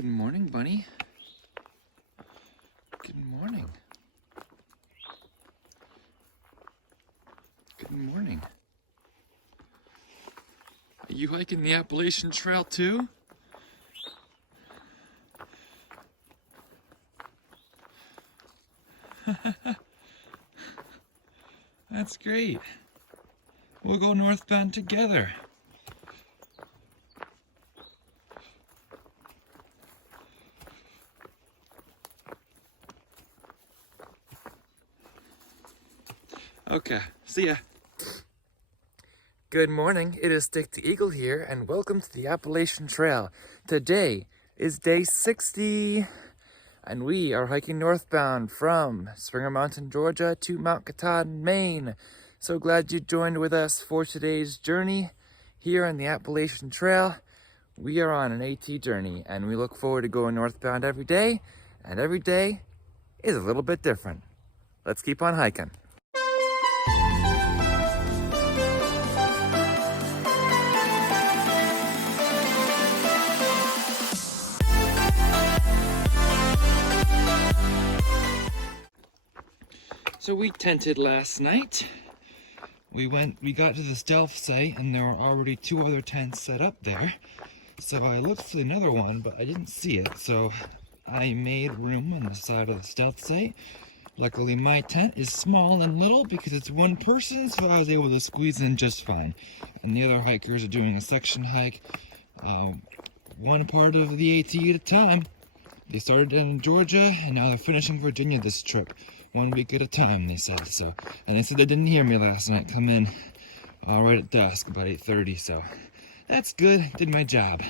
Good morning, bunny. Good morning. Good morning. Are you hiking the Appalachian Trail too? That's great. We'll go northbound together. Okay, see ya. Good morning, it is Stick the Eagle here, and welcome to the Appalachian Trail. Today is day 60, and we are hiking northbound from Springer Mountain, Georgia to Mount Katahdin, Maine. So glad you joined with us for today's journey here on the Appalachian Trail. We are on an AT journey, and we look forward to going northbound every day, and every day is a little bit different. Let's keep on hiking. So we tented last night. We got to the stealth site and there were already 2 other tents set up there. So I looked for another one, but I didn't see it. So I made room on the side of the stealth site. Luckily my tent is small and little because it's one person, so I was able to squeeze in just fine. And the other hikers are doing a section hike, one part of the AT at a time. They started in Georgia and now they're finishing Virginia this trip. 1 week at a time, they said. So, and they said they didn't hear me last night come in right at dusk, about 8:30. So that's good. Did my job.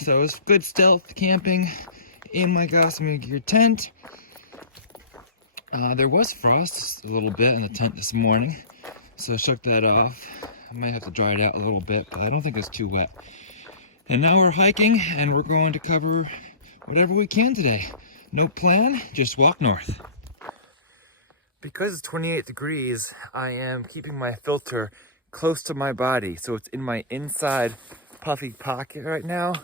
So it was good stealth camping in my Gossamer Gear tent. There was frost a little bit in the tent this morning, so I shook that off. I might have to dry it out a little bit, but I don't think it's too wet. And now we're hiking, and we're going to cover whatever we can today. No plan, just walk north. Because it's 28 degrees, I am keeping my filter close to my body, so it's in my inside puffy pocket right now,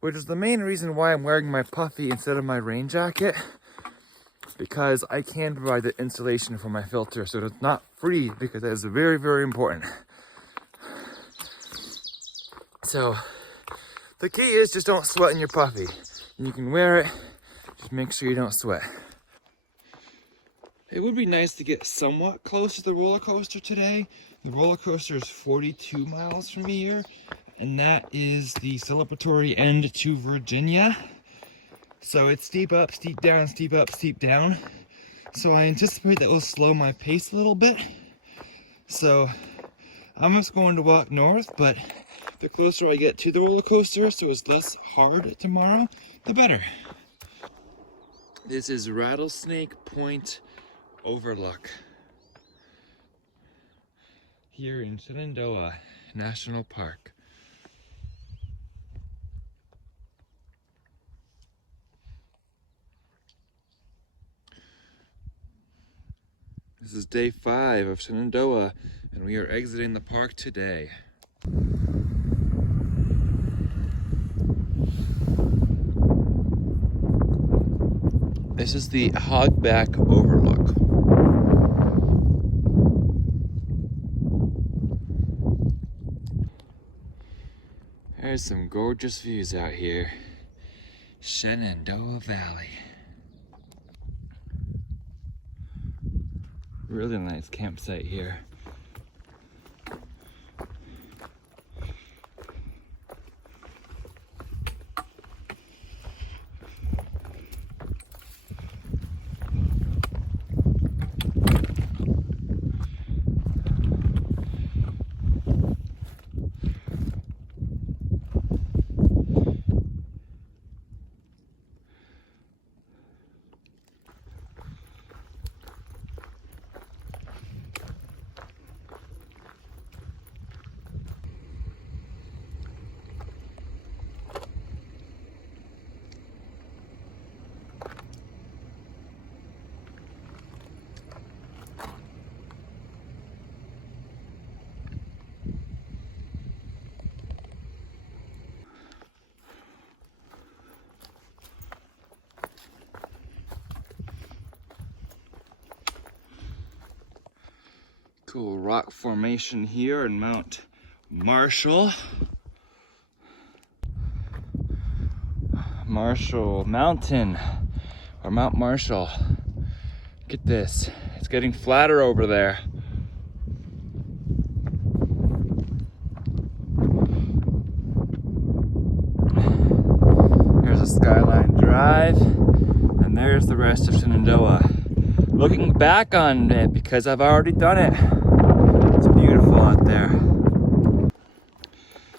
which is the main reason why I'm wearing my puffy instead of my rain jacket, because I can provide the insulation for my filter so it's not free, because that is very, very important. So the key is just don't sweat in your puffy. And you can wear it, just make sure you don't sweat. It would be nice to get somewhat close to the roller coaster today. The roller coaster is 42 miles from here, and that is the celebratory end to Virginia. So it's steep up, steep down, steep up, steep down. So I anticipate that will slow my pace a little bit. So I'm just going to walk north, but the closer I get to the roller coaster, so it's less hard tomorrow, the better. This is Rattlesnake Point Overlook here in Shenandoah National Park. This is day 5 of Shenandoah, and we are exiting the park today. This is the Hogback Overlook. There's some gorgeous views out here. Shenandoah Valley. Really nice campsite here. Cool rock formation here in Mount Marshall. Marshall Mountain, or Mount Marshall. Look at this, it's getting flatter over there. Here's a Skyline Drive, and there's the rest of Shenandoah. Looking back on it because I've already done it. It's beautiful out there.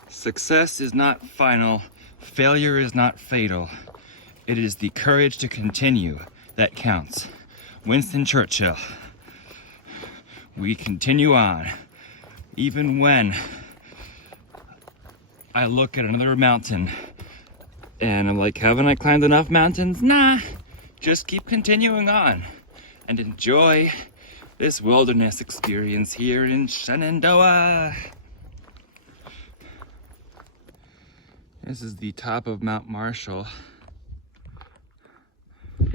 Success is not final. Failure is not fatal. It is the courage to continue that counts. Winston Churchill. We continue on. Even when I look at another mountain and I'm like, haven't I climbed enough mountains? Nah, just keep continuing on and enjoy this wilderness experience here in Shenandoah. This is the top of Mount Marshall. Look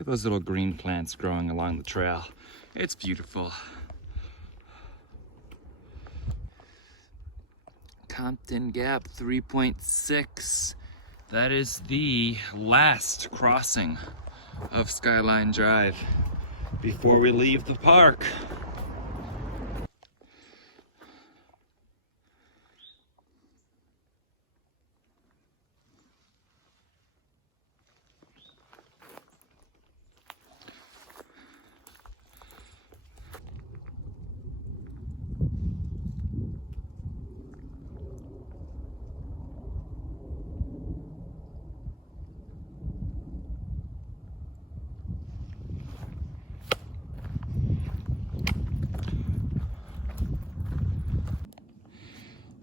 at those little green plants growing along the trail. It's beautiful. Compton Gap 3.6. That is the last crossing of Skyline Drive before we leave the park.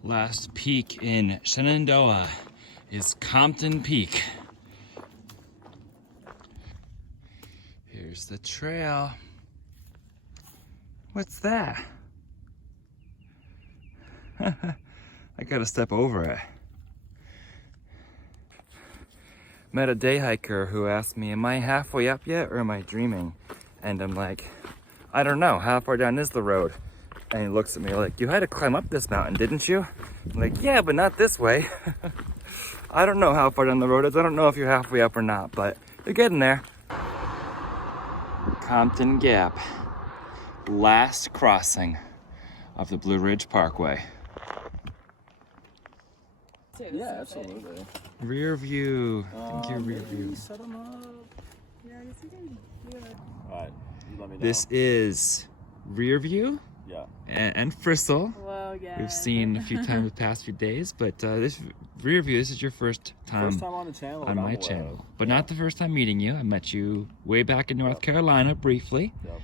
Last peak in Shenandoah is Compton Peak. Here's the trail. What's that? I gotta step over it. Met a day hiker who asked me, am I halfway up yet or am I dreaming? And I'm like, I don't know, how far down is the road? And he looks at me like, you had to climb up this mountain, didn't you? I'm like, yeah, but not this way. I don't know how far down the road is. I don't know if you're halfway up or not, but you're getting there. Compton Gap. Last crossing of the Blue Ridge Parkway. Yeah, absolutely. Rearview. Thank you, Rearview. Set them up. Yeah, I guess we can do it. Alright, you let me know. This is Rearview. Yeah. And Fristle. Hello, yeah. We've seen a few times the past few days, but this Rearview, this is your first time on the channel. on my channel. But not the first time meeting you. I met you way back in North Carolina briefly. Yep.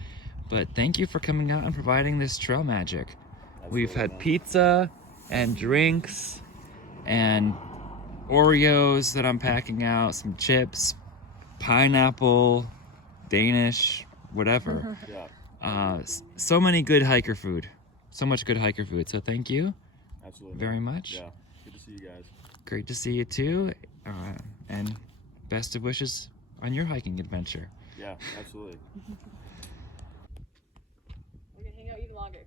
But thank you for coming out and providing this trail magic. Absolutely, We've had man. pizza and drinks and Oreos that I'm packing out, some chips, pineapple, Danish, whatever. Yeah. So many good hiker food. So much good hiker food. So thank you Absolutely. very much. Yeah. Good to see you guys. Great to see you too. And best of wishes on your hiking adventure. Yeah, absolutely. We can hang out even longer.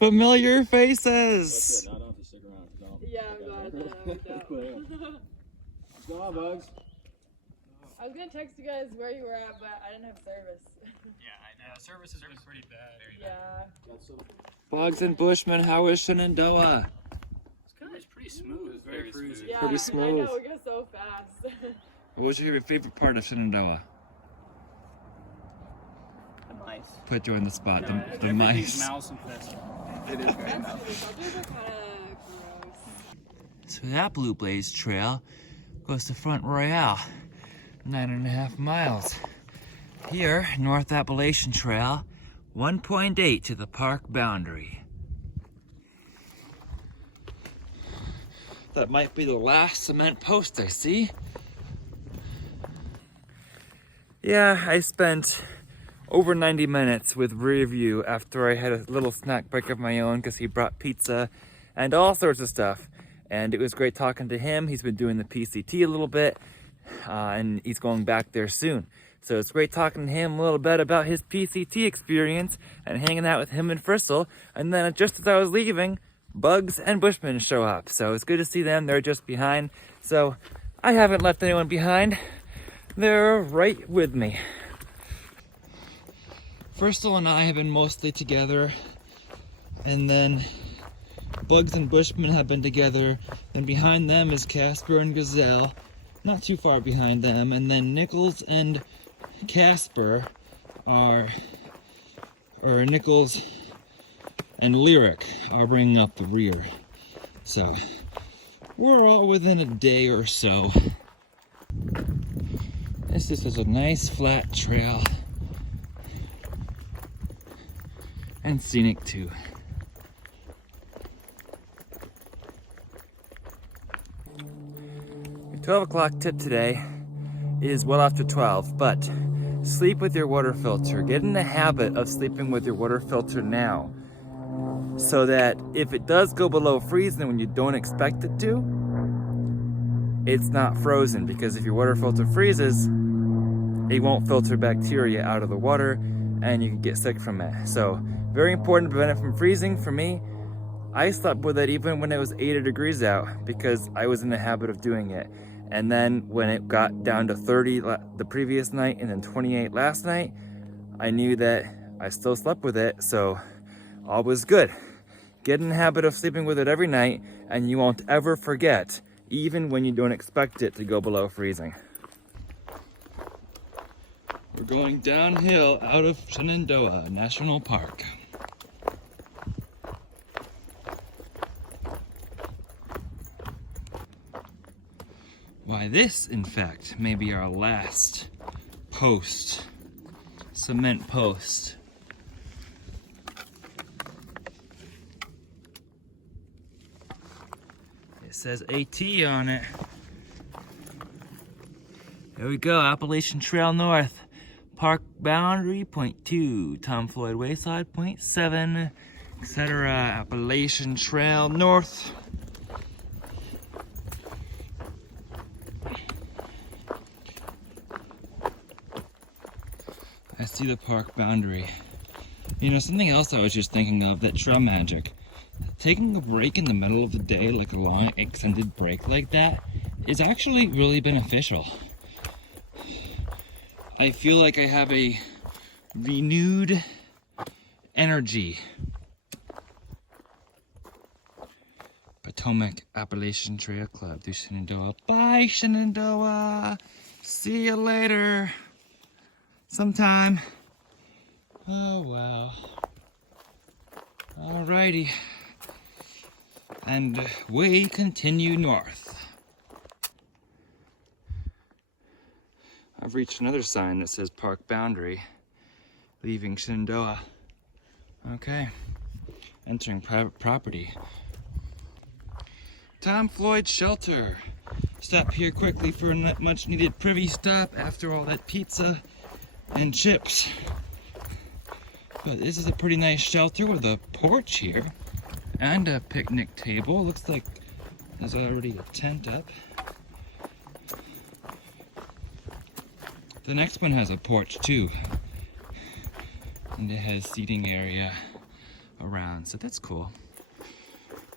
Familiar That's faces. it. Now I don't have to stick around. Don't. Yeah, I'm glad that worked out. What's going on, Bugs? I was gonna text you guys where you were at, but I didn't have service. Yeah, I know. Service has been pretty bad. Very bad. Yeah. Got some. Bugs and Bushmen, how is Shenandoah? It's pretty smooth. Very cruisy. Yeah, Pretty I smooth. know, we go so fast. What was your favorite part of Shenandoah? The mice. Put you on the spot. The Everything's mice. mouse infested. It is very That's mouse. true. Those are kind of gross. So that Blue Blaze Trail goes to Front Royale, 9.5 miles. Here, North Appalachian Trail, 1.8 to the park boundary. That might be the last cement post I see. Yeah, I spent over 90 minutes with Rearview after I had a little snack break of my own because he brought pizza and all sorts of stuff. And it was great talking to him. He's been doing the PCT a little bit and he's going back there soon. So it's great talking to him a little bit about his PCT experience and hanging out with him and Frissel. And then just as I was leaving, Bugs and Bushman show up. So it's good to see them. They're just behind. So I haven't left anyone behind. They're right with me. Frissel and I have been mostly together. And then Bugs and Bushman have been together. Then behind them is Casper and Gazelle. Not too far behind them. And then Nichols and Casper or Nichols and Lyric are bringing up the rear. So we're all within a day or so. This is a nice flat trail and scenic too. Your 12 o'clock tip today is well after 12, but sleep with your water filter. Get in the habit of sleeping with your water filter now, so that if it does go below freezing when you don't expect it to, it's not frozen, because if your water filter freezes, it won't filter bacteria out of the water and you can get sick from it. So very important to prevent it from freezing. For me, I slept with it even when it was 80 degrees out because I was in the habit of doing it. And then when it got down to 30 the previous night and then 28 last night, I knew that I still slept with it, so all was good. Get in the habit of sleeping with it every night and you won't ever forget, even when you don't expect it to go below freezing. We're going downhill out of Shenandoah National Park. Why, this, in fact, may be our last post, cement post. It says AT on it. There we go, Appalachian Trail North. Park boundary, 0.2. Tom Floyd Wayside, 0.7, etc. Appalachian Trail North. I see the park boundary. You know, something else I was just thinking of, that trail magic. Taking a break in the middle of the day, like a long extended break like that, is actually really beneficial. I feel like I have a renewed energy. Potomac Appalachian Trail Club through Shenandoah. Bye, Shenandoah! See you later! Sometime. Oh, wow. Alrighty. And we continue north. I've reached another sign that says park boundary, leaving Shenandoah. Okay, entering private property. Tom Floyd Shelter. Stop here quickly for a much needed privy stop after all that pizza and chips. But this is a pretty nice shelter with a porch here and a picnic table. Looks like there's already a tent up. The next one has a porch too, and it has seating area around, so that's cool.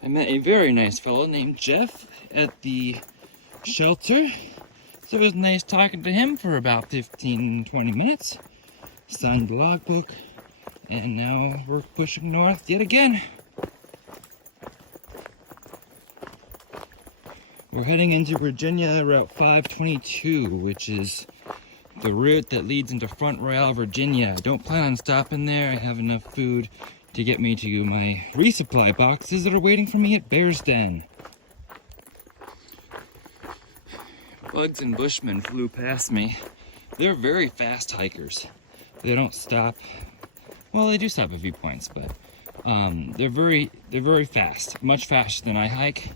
I met a very nice fellow named Jeff at the shelter, so it was nice talking to him for about 15-20 minutes. Signed the logbook, and now we're pushing north yet again. We're heading into Virginia, Route 522, which is the route that leads into Front Royal, Virginia. I don't plan on stopping there. I have enough food to get me to my resupply boxes that are waiting for me at Bear's Den. Bugs and Bushmen flew past me. They're very fast hikers. They don't stop. Well, they do stop at viewpoints, but they're very fast, much faster than I hike,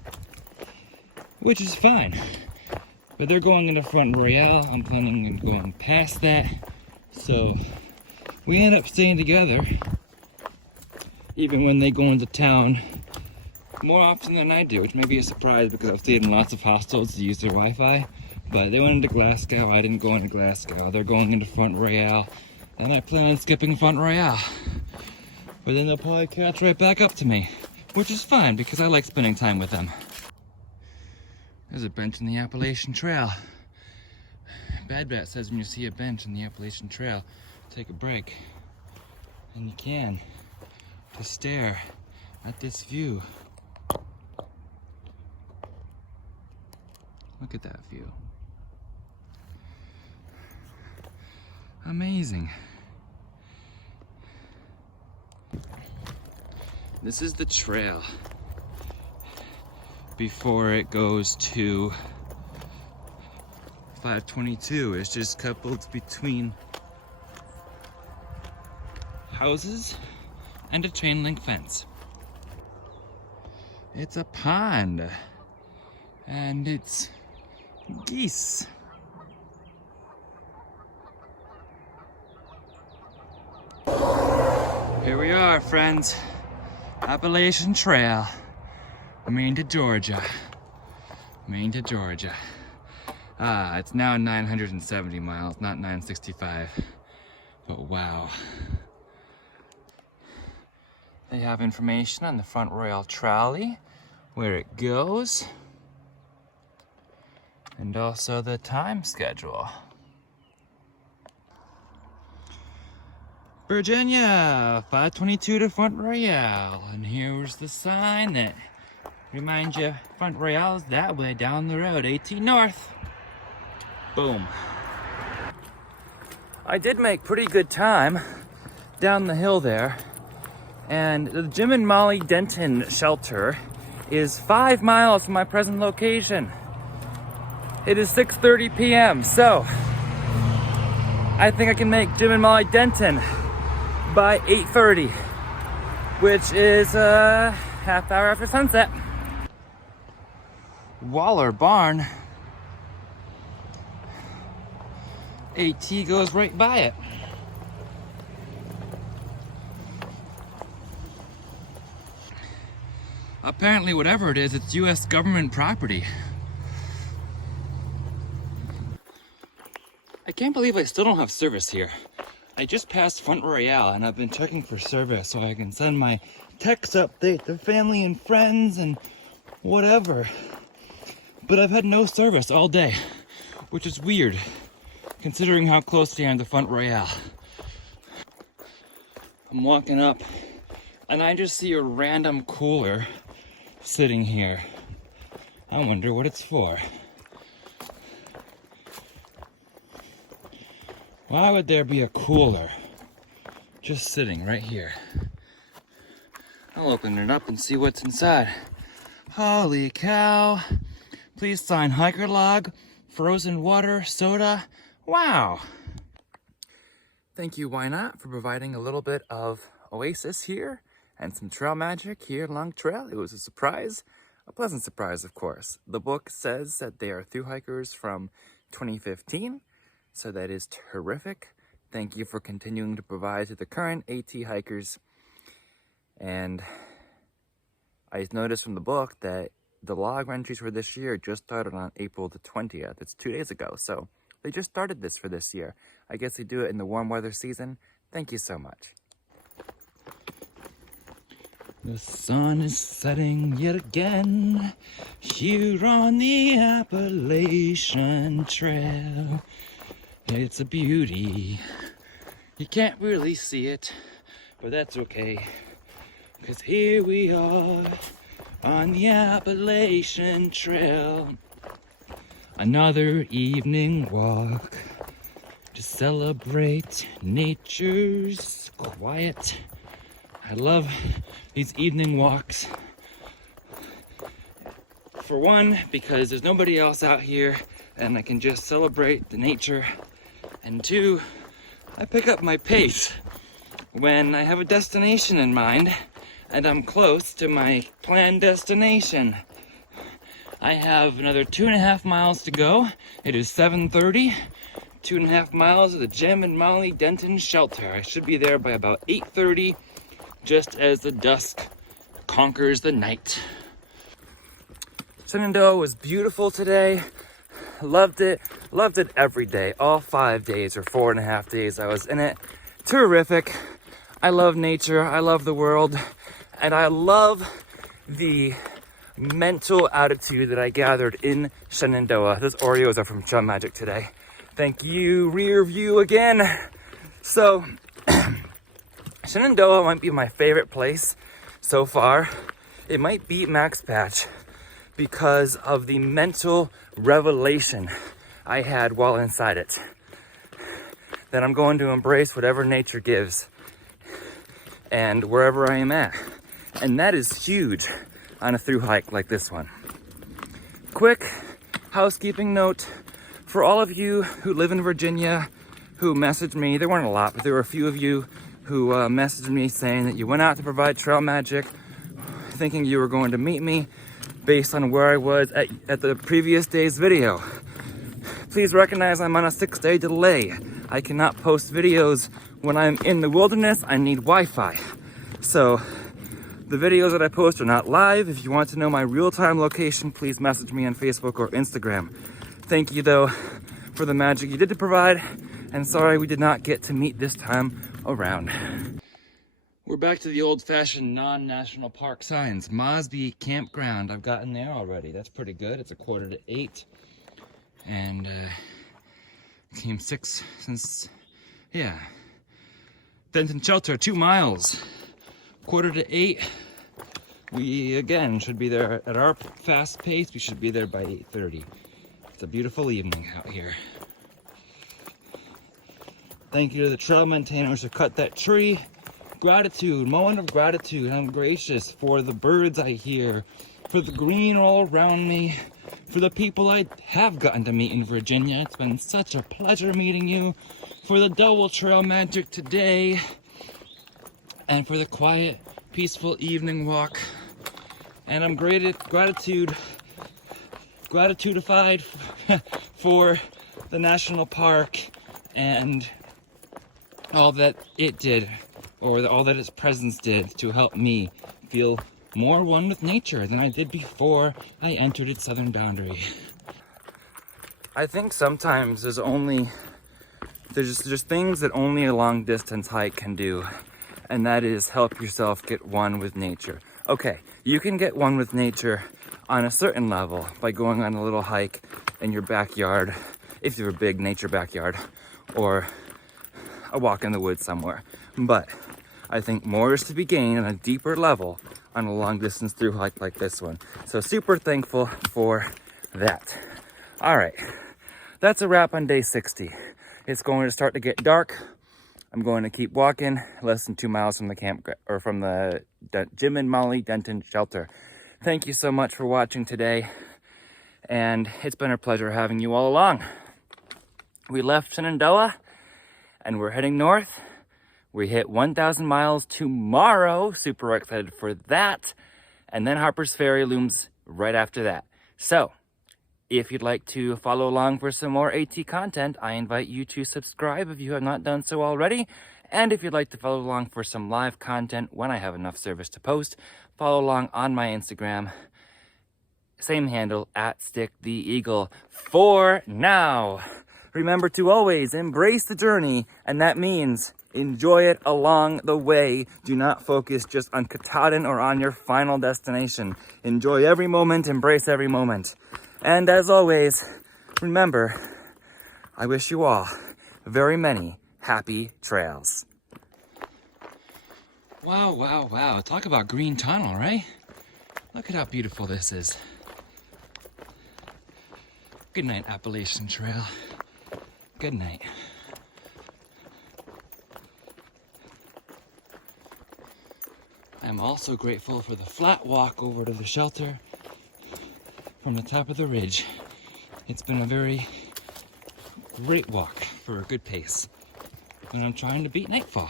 which is fine. But they're going into Front Royal. I'm planning on going past that. So we end up staying together. Even when they go into town more often than I do, which may be a surprise because I've stayed in lots of hostels to use their Wi-Fi. But they went into Glasgow, I didn't go into Glasgow. They're going into Front Royale, and I plan on skipping Front Royale. But then they'll probably catch right back up to me, which is fine because I like spending time with them. There's a bench in the Appalachian Trail. Bad Bat says when you see a bench in the Appalachian Trail, take a break. And you can, to stare at this view. Look at that view. Amazing. This is the trail before it goes to 522. It's just coupled between houses and a chain link fence. It's a pond and it's geese. Here we are, friends. Appalachian Trail, Maine to Georgia. Maine to Georgia. It's now 970 miles, not 965. But wow. They have information on the Front Royal trolley, where it goes, and also the time schedule. Virginia, 522 to Front Royale. And here's the sign that reminds you Front Royale is that way down the road, 18 north. Boom. I did make pretty good time down the hill there. And the Jim and Molly Denton shelter is 5 miles from my present location. It is 6:30 p.m. So I think I can make Jim and Molly Denton by 8:30, which is a half hour after sunset. Waller Barn. AT goes right by it. Apparently, whatever it is, it's US government property. I can't believe I still don't have service here. I just passed Front Royale and I've been checking for service so I can send my text update to family and friends and whatever. But I've had no service all day, which is weird considering how close I am to Front Royale. I'm walking up and I just see a random cooler sitting here. I wonder what it's for. Why would there be a cooler just sitting right here? I'll open it up and see what's inside. Holy cow. Please sign hiker log, frozen water, soda. Wow. Thank you, Why Not, for providing a little bit of oasis here and some trail magic here along trail. It was a surprise, a pleasant surprise, of course. The book says that they are Thru-Hikers from 2015. So that is terrific. Thank you for continuing to provide to the current AT hikers. And I noticed from the book that the log entries for this year just started on April the 20th. It's 2 days ago. So they just started this for this year. I guess they do it in the warm weather season. Thank you so much. The sun is setting yet again here on the Appalachian Trail. It's a beauty. You can't really see it, but that's okay. Because here we are on the Appalachian Trail. Another evening walk to celebrate nature's quiet. I love these evening walks. For one, because there's nobody else out here and I can just celebrate the nature. And two, I pick up my pace when I have a destination in mind and I'm close to my planned destination. I have another 2.5 miles to go. It is 7:30. 2.5 miles of the Jim and Molly Denton shelter. I should be there by about 8:30, just as the dusk conquers the night. Shenandoah was beautiful today. Loved it every day, all 5 days or 4.5 days I was in it. Terrific. I love nature, I love the world, and I love the mental attitude that I gathered in Shenandoah. Those Oreos are from Trail Magic today. Thank you, Rearview, again. So, Shenandoah might be my favorite place so far. It might beat Max Patch because of the mental revelation I had while inside it. That I'm going to embrace whatever nature gives and wherever I am at. And that is huge on a through hike like this one. Quick housekeeping note for all of you who live in Virginia who messaged me. There weren't a lot, but there were a few of you who messaged me saying that you went out to provide Trail Magic thinking you were going to meet me based on where I was at the previous day's video. Please recognize I'm on a 6-day delay. I cannot post videos when I'm in the wilderness. I need Wi-Fi. So the videos that I post are not live. If you want to know my real-time location, please message me on Facebook or Instagram. Thank you though for the magic you did to provide, and sorry we did not get to meet this time around. We're back to the old-fashioned non-national park signs. Mosby Campground. I've gotten there already. That's pretty good. It's 7:45. And came 6 since, yeah. Denton Shelter, 2 miles. 7:45. We, again, should be there at our fast pace. We should be there by 8:30. It's a beautiful evening out here. Thank you to the trail maintainers who cut that tree. Gratitude, moment of gratitude. I'm gracious for the birds I hear, for the green all around me, for the people I have gotten to meet in Virginia. It's been such a pleasure meeting you, for the double Trail Magic today, and for the quiet, peaceful evening walk. And I'm gratitudified for the national park and all that it did, or all that its presence did to help me feel more one with nature than I did before I entered its southern boundary. I think sometimes there's things that only a long distance hike can do, and that is help yourself get one with nature. Okay, you can get one with nature on a certain level by going on a little hike in your backyard, if you have a big nature backyard, or a walk in the woods somewhere. But I think more is to be gained on a deeper level on a long distance through hike like this one. So super thankful for that. All right, that's a wrap on day 60. It's going to start to get dark. I'm going to keep walking less than 2 miles from the camp, or from the Jim and Molly Denton Shelter. Thank you so much for watching today. And it's been a pleasure having you all along. We left Shenandoah and we're heading north. We hit 1,000 miles tomorrow. Super excited for that. And then Harper's Ferry looms right after that. So, if you'd like to follow along for some more AT content, I invite you to subscribe if you have not done so already. And if you'd like to follow along for some live content when I have enough service to post, follow along on my Instagram. Same handle, @StickTheEagle. For now, remember to always embrace the journey, and that means enjoy it along the way. Do not focus just on Katahdin or on your final destination. Enjoy every moment, embrace every moment. And as always, remember, I wish you all very many happy trails. Wow, wow, wow. Talk about green tunnel, right? Look at how beautiful this is. Good night, Appalachian Trail. Good night. I'm also grateful for the flat walk over to the shelter from the top of the ridge. It's been a very great walk for a good pace when I'm trying to beat nightfall.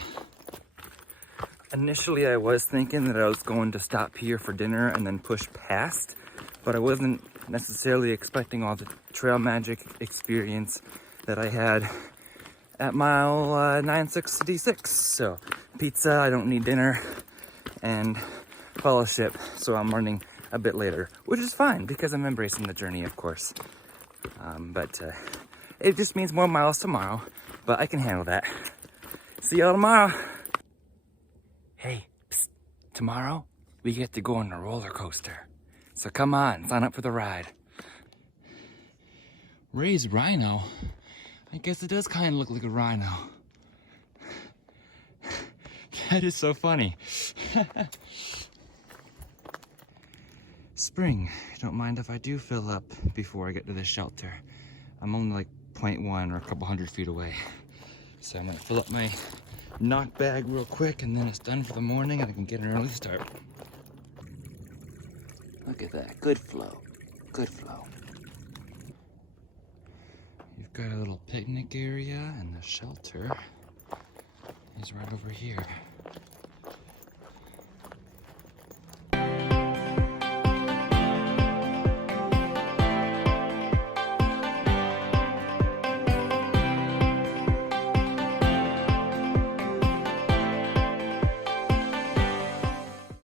Initially, I was thinking that I was going to stop here for dinner and then push past, but I wasn't necessarily expecting all the trail magic experience that I had at mile 966. So pizza, I don't need dinner, and fellowship. So I'm running a bit later, which is fine because I'm embracing the journey, of course. But it just means more miles tomorrow, but I can handle that. See y'all tomorrow. Hey, psst, tomorrow we get to go on a roller coaster. So come on, sign up for the ride. Ray's rhino. I guess it does kind of look like a rhino. That is so funny. Spring. Don't mind if I do fill up before I get to the shelter. I'm only like 0.1 or a couple hundred feet away. So I'm gonna fill up my knock bag real quick and then it's done for the morning and I can get an early start. Look at that, good flow, good flow. You've got a little picnic area and the shelter is right over here.